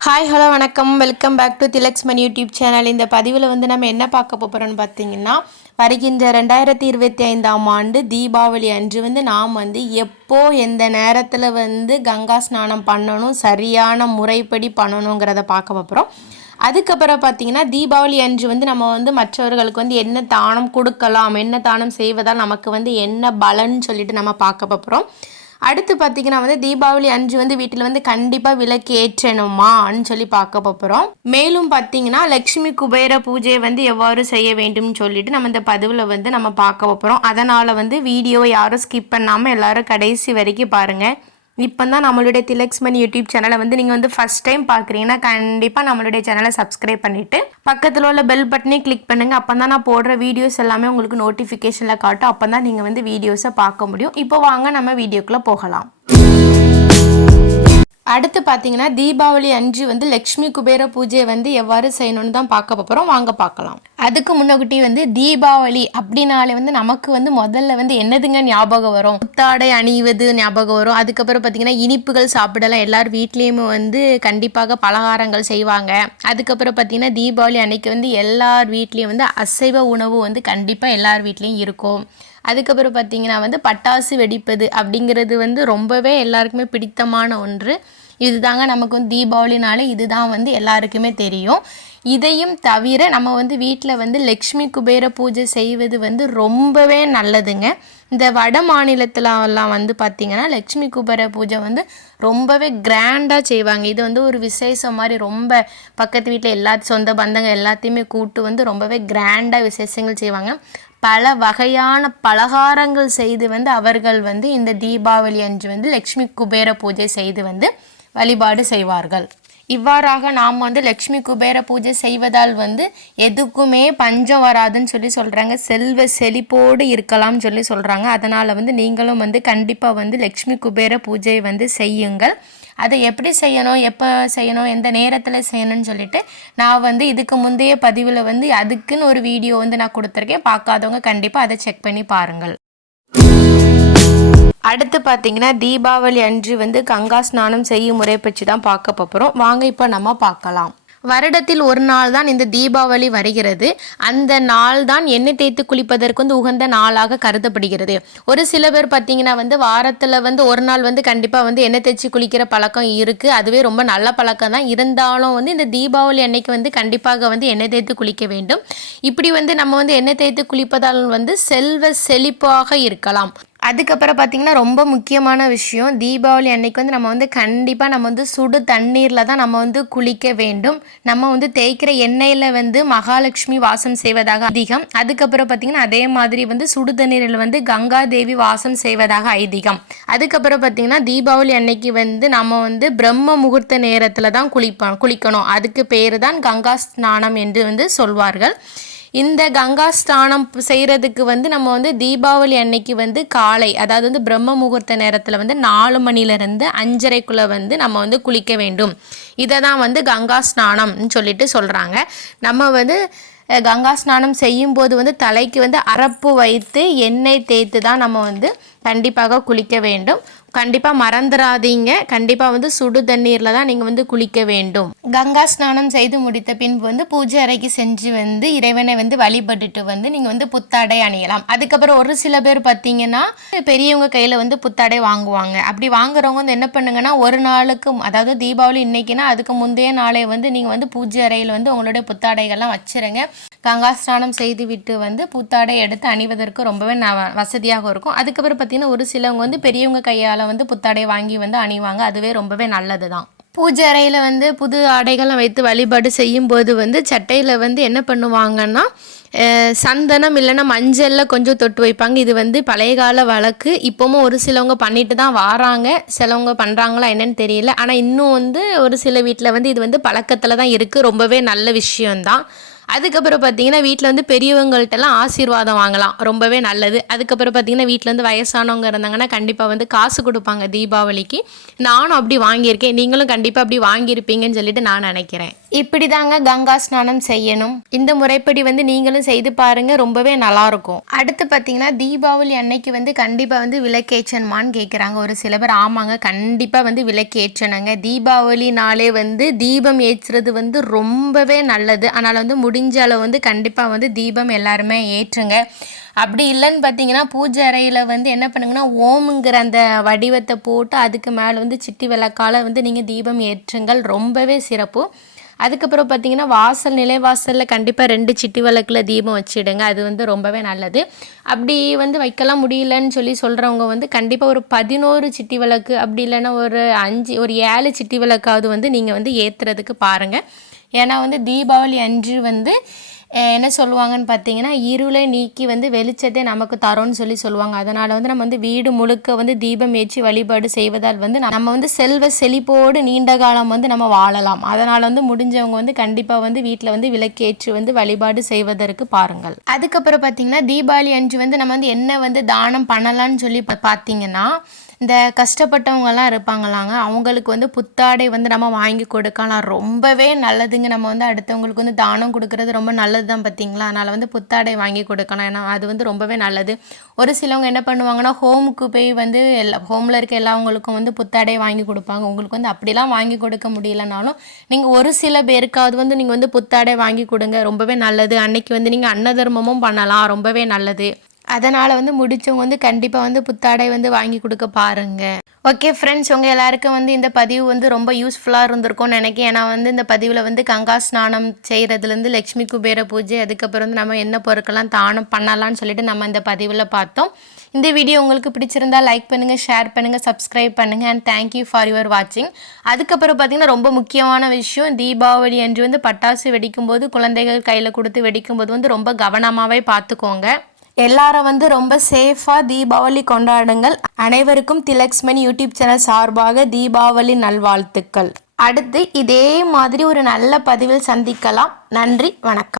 Hi hello வணக்கம். Welcome back to திலக்ஸ்மன் YouTube channel இந்த பதிவில் வந்து நம்ம என்ன பார்க்க போகிறோம்னு பார்த்தீங்கன்னா வருகின்ற ரெண்டாயிரத்தி இருபத்தி ஐந்தாம் ஆண்டு தீபாவளி அன்று வந்து நாம் வந்து எப்போ எந்த நேரத்தில் வந்து கங்கா ஸ்நானம் பண்ணணும் சரியான முறைப்படி பண்ணணுங்கிறத பார்க்க போகிறோம் அதுக்கப்புறம் பார்த்தீங்கன்னா தீபாவளி அன்று வந்து நம்ம வந்து மற்றவர்களுக்கு வந்து என்ன தானம் கொடுக்கலாம் என்ன தானம் செய்வதால் நமக்கு வந்து என்ன பலன் சொல்லிட்டு நம்ம பார்க்க போகிறோம் அடுத்து பார்த்தீங்கன்னா வந்து தீபாவளி அஞ்சு வந்து வீட்டில் வந்து கண்டிப்பாக விளக்கு ஏற்றணுமான்னு சொல்லி பார்க்க போகிறோம் மேலும் பார்த்தீங்கன்னா லக்ஷ்மி குபேர பூஜையை வந்து எவ்வாறு செய்ய வேண்டும்னு சொல்லிட்டு நம்ம இந்த பதிவில் வந்து நம்ம பார்க்க போகிறோம் அதனால் வந்து வீடியோவை யாரும் ஸ்கிப் பண்ணாமல் எல்லாரும் கடைசி வரைக்கும் பாருங்கள் இப்போ தான் நம்மளுடைய திலக்ஸ்மன் யூடியூப் சேனலை வந்து நீங்கள் வந்து ஃபஸ்ட் டைம் பார்க்குறீங்கன்னா கண்டிப்பாக நம்மளுடைய சேனலை சப்ஸ்கிரைப் பண்ணிவிட்டு பக்கத்தில் உள்ள பெல் பட்டனே கிளிக் பண்ணுங்கள் அப்போ தான் நான் போடுற வீடியோஸ் எல்லாமே உங்களுக்கு நோட்டிஃபிகேஷனில் காட்டும். அப்போ தான் நீங்கள் வந்து வீடியோஸை பார்க்க முடியும். இப்போ வாங்க நம்ம வீடியோக்குள்ளே போகலாம். அடுத்து பார்த்தீங்கன்னா தீபாவளி அஞ்சு வந்து லக்ஷ்மி குபேர பூஜையை வந்து எவ்வாறு செய்யணும்னு தான் பார்க்க போகிறோம் வாங்க பார்க்கலாம். அதுக்கு முன்னகுட்டி வந்து தீபாவளி அப்படின்னாலே வந்து நமக்கு வந்து முதல்ல வந்து என்னதுங்க ஞாபகம் வரும்? புத்தாடை அணிவது ஞாபகம் வரும். அதுக்கப்புறம் பார்த்தீங்கன்னா இனிப்புகள் சாப்பிடலாம். எல்லார் வீட்லேயுமே வந்து கண்டிப்பாக பலகாரங்கள் செய்வாங்க. அதுக்கப்புறம் பார்த்தீங்கன்னா தீபாவளி அன்னைக்கு வந்து எல்லார் வீட்லேயும் வந்து அசைவ உணவு வந்து கண்டிப்பாக எல்லார் வீட்லேயும் இருக்கும். அதுக்கப்புறம் பார்த்தீங்கன்னா வந்து பட்டாசு வெடிப்பது அப்படிங்கிறது வந்து ரொம்பவே எல்லாருக்குமே பிடித்தமான ஒன்று. இதுதாங்க நமக்கு வந்து தீபாவளினாலே இதுதான் வந்து எல்லாருக்குமே தெரியும். இதையும் தவிர நம்ம வந்து வீட்டில் வந்து லக்ஷ்மி குபேர பூஜை செய்வது வந்து ரொம்பவே நல்லதுங்க. இந்த வட மாநிலத்திலலாம் வந்து பார்த்திங்கன்னா லக்ஷ்மி குபேர பூஜை வந்து ரொம்பவே கிராண்டாக செய்வாங்க. இது வந்து ஒரு விசேஷம் மாதிரி ரொம்ப பக்கத்து வீட்டில் எல்லா சொந்த பந்தங்கள் எல்லாத்தையுமே கூட்டு வந்து ரொம்பவே கிராண்டாக விசேஷங்கள் செய்வாங்க. பல வகையான பலகாரங்கள் செய்து வந்து அவர்கள் வந்து இந்த தீபாவளி அன்று வந்து லக்ஷ்மி குபேர பூஜை செய்து வந்து வழிபாடு செய்வார்கள். இவ்வாறாக நாம் வந்து லக்ஷ்மி குபேர பூஜை செய்வதால் வந்து எதுக்குமே பஞ்சம் வராதுன்னு சொல்லி சொல்கிறாங்க செல்வ செழிப்போடு இருக்கலாம்னு சொல்லி சொல்கிறாங்க அதனால் வந்து நீங்களும் வந்து கண்டிப்பாக வந்து லக்ஷ்மி குபேர பூஜையை வந்து செய்யுங்கள். அதை எப்படி செய்யணும்? எப்போ செய்யணும்? எந்த நேரத்தில் செய்யணும்னு சொல்லிட்டு நான் வந்து இதுக்கு முந்தைய பதிவில் வந்து அதுக்குன்னு ஒரு வீடியோ வந்து நான் கொடுத்துருக்கேன். பார்க்காதவங்க கண்டிப்பாக அதை செக் பண்ணி பாருங்கள். அடுத்து பார்த்தீங்கன்னா தீபாவளி அன்று வந்து கங்கா ஸ்நானம் செய்யும் முறை பற்றி தான் பார்க்க போகிறோம் வாங்க இப்போ நம்ம பார்க்கலாம். வருடத்தில் ஒரு நாள் தான் இந்த தீபாவளி வருகிறது. அந்த நாள் தான் எண்ணெய் தேய்த்து குளிப்பதற்கு வந்து உகந்த நாளாக கருதப்படுகிறது. ஒரு சில பேர் பார்த்தீங்கன்னா வந்து வாரத்தில் வந்து ஒரு நாள் வந்து கண்டிப்பாக வந்து எண்ணெய் தேய்ச்சி குளிக்கிற பழக்கம் இருக்குது அதுவே ரொம்ப நல்ல பழக்கம் தான். இருந்தாலும் வந்து இந்த தீபாவளி அன்னைக்கு வந்து கண்டிப்பாக வந்து எண்ணெய் தேய்த்து குளிக்க வேண்டும். இப்படி வந்து நம்ம வந்து எண்ணெய் தேய்த்து குளிப்பதால் வந்து செல்வ செழிப்பாக இருக்கலாம். அதுக்கப்புறம் பார்த்திங்கன்னா ரொம்ப முக்கியமான விஷயம் தீபாவளி அன்னைக்கு வந்து நம்ம வந்து கண்டிப்பாக நம்ம வந்து சுடு தண்ணீரில் தான் நம்ம வந்து குளிக்க வேண்டும். நம்ம வந்து தேய்க்கிற எண்ணெயில் வந்து மகாலட்சுமி வாசம் செய்வதாக அதிகம் அதுக்கப்புறம் பார்த்திங்கன்னா அதே மாதிரி வந்து சுடு தண்ணீரில் வந்து கங்கா தேவி வாசம் செய்வதாக ஐதீகம். அதுக்கப்புறம் பார்த்திங்கன்னா தீபாவளி அன்னைக்கு வந்து நம்ம வந்து பிரம்ம முகூர்த்த நேரத்தில் தான் குளிப்போம் குளிக்கணும். அதுக்கு பேர் தான் கங்கா ஸ்நானம் என்று வந்து சொல்வார்கள். இந்த கங்கா ஸ்நானம் செய்கிறதுக்கு வந்து நம்ம வந்து தீபாவளி அன்னைக்கு வந்து காலை அதாவது வந்து பிரம்ம முகூர்த்த நேரத்தில் வந்து நாலு மணிலேருந்து அஞ்சரைக்குள்ளே வந்து நம்ம வந்து குளிக்க வேண்டும். இதை தான் வந்து கங்கா ஸ்நானம்னு சொல்லிட்டு சொல்கிறாங்க நம்ம வந்து கங்கா ஸ்நானம் செய்யும்போது வந்து தலைக்கு வந்து அரப்பு வைத்து எண்ணெய் தேய்த்து தான் நம்ம வந்து கண்டிப்பாக குளிக்க வேண்டும். கண்டிப்பாக மறந்துடாதீங்க கண்டிப்பாக வந்து சுடு தண்ணீரில் தான் நீங்கள் வந்து குளிக்க வேண்டும். கங்கா ஸ்நானம் செய்து முடித்த பின்பு வந்து பூஜை அறைக்கு செஞ்சு வந்து இறைவனை வந்து வழிபட்டுட்டு வந்து நீங்கள் வந்து புத்தாடை அணியலாம். அதுக்கப்புறம் ஒரு சில பேர் பார்த்தீங்கன்னா பெரியவங்க கையில் வந்து புத்தாடை வாங்குவாங்க. அப்படி வாங்குறவங்க வந்து என்ன பண்ணுங்கன்னா ஒரு நாளுக்கு அதாவது தீபாவளி இன்னைக்குன்னா அதுக்கு முந்தைய நாளே வந்து நீங்கள் வந்து பூஜை அறையில் வந்து உங்களுடைய புத்தாடைகள்லாம் வச்சுருங்க. கங்கா ஸ்நானம் செய்து விட்டு வந்து புத்தாடை எடுத்து அணிவதற்கு ரொம்பவே ந வசதியாக இருக்கும். அதுக்கப்புறம் பார்த்தீங்கன்னா ஒரு சிலவங்க வந்து பெரியவங்க கையால் வந்து புத்தாடை வாங்கி வந்து அணிவாங்க. அதுவே ரொம்பவே நல்லது தான் பூஜை அறையில் வந்து புது ஆடைகள்லாம் வைத்து வழிபாடு செய்யும்போது வந்து சட்டையில் வந்து என்ன பண்ணுவாங்கன்னா சந்தனம் இல்லைன்னா மஞ்சளில் கொஞ்சம் தொட்டு வைப்பாங்க. இது வந்து பழைய கால வழக்கு. இப்போவும் ஒரு சிலவங்க பண்ணிட்டு தான் வாராங்க. சிலவங்க பண்ணுறாங்களா என்னன்னு தெரியல. ஆனால் இன்னும் வந்து ஒரு சில வீட்டில் வந்து இது வந்து பழக்கத்தில் தான் இருக்குது ரொம்பவே நல்ல விஷயம்தான். அதுக்கப்புறம் பார்த்தீங்கன்னா வீட்டில் வந்து பெரியவங்கள்ட்டெல்லாம் ஆசீர்வாதம் வாங்கலாம். ரொம்பவே நல்லது. அதுக்கப்புறம் பார்த்தீங்கன்னா வீட்டில் வந்து வயசானவங்க இருந்தாங்கன்னா கண்டிப்பாக வந்து காசு கொடுப்பாங்க தீபாவளிக்கு. நானும் அப்படி வாங்கியிருக்கேன். நீங்களும் கண்டிப்பாக அப்படி வாங்கியிருப்பீங்கன்னு சொல்லிட்டு நான் நினைக்கிறேன். இப்படி தாங்க கங்கா ஸ்நானம் செய்யணும். இந்த முறைப்படி வந்து நீங்களும் செய்து பாருங்க ரொம்பவே நல்லா இருக்கும் அடுத்து பார்த்தீங்கன்னா தீபாவளி அன்னைக்கு வந்து கண்டிப்பாக வந்து விளக்கேற்றணுமான்னு கேட்குறாங்க ஒரு சில பேர் ஆமாங்க கண்டிப்பாக வந்து விளக்கேற்றணுங்க. தீபாவளி நாளே வந்து தீபம் ஏற்றுறது வந்து ரொம்பவே நல்லது. அதனால் வந்து முடிஞ்ச அளவு வந்து கண்டிப்பாக வந்து தீபம் எல்லாருமே ஏற்றுங்க. அப்படி இல்லைன்னு பார்த்தீங்கன்னா பூஜை அறையில் வந்து என்ன பண்ணுங்கன்னா ஓமுங்கிற அந்த வடிவத்தை போட்டு அதுக்கு மேலே வந்து சிட்டி விளக்கால வந்து நீங்கள் தீபம் ஏற்றுங்கள். ரொம்பவே சிறப்பு. அதுக்கப்புறம் பார்த்தீங்கன்னா வாசல் நிலைவாசலில் கண்டிப்பாக ரெண்டு சிட்டி விளக்கில் தீபம் வச்சுடுங்க. அது வந்து ரொம்பவே நல்லது. அப்படி வந்து வைக்கலாம் முடியலன்னு சொல்லி சொல்கிறவங்க வந்து கண்டிப்பாக ஒரு பதினோரு சிட்டி விளக்கு அப்படி இல்லைன்னா ஒரு அஞ்சு ஒரு ஏழு சிட்டி விளக்காவது வந்து நீங்கள் வந்து ஏற்றுறதுக்கு பாருங்கள் ஏன்னா வந்து தீபாவளி அன்று வந்து என்ன சொல்லுவாங்கன்னு பார்த்தீங்கன்னா இருளை நீக்கி வந்து வெளிச்சத்தை நமக்கு தரோன்னு சொல்லி சொல்லுவாங்க. அதனால் வந்து நம்ம வந்து வீடு முழுக்க வந்து தீபம் ஏற்றி வழிபாடு செய்வதால் வந்து நம்ம வந்து செல்வ செழிப்போடு நீண்ட காலம் வந்து நம்ம வாழலாம். அதனால் வந்து முடிஞ்சவங்க வந்து கண்டிப்பாக வந்து வீட்டில் வந்து விளக்கேற்றி வந்து வழிபாடு செய்வதற்கு பாருங்கள். அதுக்கப்புறம் பார்த்தீங்கன்னா தீபாவளி அன்று வந்து நம்ம வந்து என்ன வந்து தானம் பண்ணலாம்னு சொல்லி பா- பார்த்தீங்கன்னா இந்த கஷ்டப்பட்டவங்கலாம் இருப்பாங்களாங்க. அவங்களுக்கு வந்து புத்தாடை வந்து நம்ம வாங்கி கொடுக்கலாம். ரொம்பவே நல்லதுங்க. நம்ம வந்து அடுத்தவங்களுக்கு வந்து தானம் கொடுக்கறது ரொம்ப நல்லது தான் பார்த்தீங்களா அதனால் வந்து புத்தாடை வாங்கி கொடுக்கலாம். ஏன்னா அது வந்து ரொம்பவே நல்லது. ஒரு சிலவங்க என்ன பண்ணுவாங்கன்னா ஹோமுக்கு போய் வந்து எல்லா ஹோமில் இருக்க எல்லாவங்களுக்கும் வந்து புத்தாடை வாங்கி கொடுப்பாங்க. உங்களுக்கு வந்து அப்படிலாம் வாங்கி கொடுக்க முடியலனாலும் நீங்கள் ஒரு சில பேருக்காவது வந்து நீங்கள் வந்து புத்தாடை வாங்கி கொடுங்க. ரொம்பவே நல்லது. அன்னைக்கு வந்து நீங்கள் அன்னதர்மமும் பண்ணலாம். ரொம்பவே நல்லது. அதனால் வந்து முடிச்சவங்க வந்து கண்டிப்பாக வந்து புத்தாடை வந்து வாங்கி கொடுக்க பாருங்க. ஓகே ஃப்ரெண்ட்ஸ் உங்கள் எல்லாருக்கும் வந்து இந்த பதிவு வந்து ரொம்ப யூஸ்ஃபுல்லாக இருந்திருக்கும்னு நினைக்கிறேன். ஏன்னா வந்து இந்த பதிவில் வந்து கங்கா ஸ்நானம் செய்கிறதுலேருந்து லக்ஷ்மி குபேர பூஜை அதுக்கப்புறம் வந்து நம்ம என்ன பொருட்கள்லாம் தானம் பண்ணலாம்னு சொல்லிட்டு நம்ம இந்த பதிவில் பார்த்தோம். இந்த வீடியோ உங்களுக்கு பிடிச்சிருந்தா லைக் பண்ணுங்கள் ஷேர் பண்ணுங்கள் சப்ஸ்கிரைப் பண்ணுங்கள் அண்ட் தேங்க்யூ ஃபார் யுவர் வாட்சிங் அதுக்கப்புறம் பார்த்தீங்கன்னா ரொம்ப முக்கியமான விஷயம் தீபாவளி அன்று வந்து பட்டாசு வெடிக்கும்போது குழந்தைகள் கையில் கொடுத்து வெடிக்கும்போது வந்து ரொம்ப கவனமாகவே பார்த்துக்கோங்க. எல்லாரும் வந்து ரொம்ப சேஃபாக தீபாவளி கொண்டாடுங்கள். அனைவருக்கும் திலக்ஸ்மணி யூடியூப் சேனல் சார்பாக தீபாவளி நல்வாழ்த்துக்கள். அடுத்து இதே மாதிரி ஒரு நல்ல பதிவில் சந்திக்கலாம். நன்றி வணக்கம்.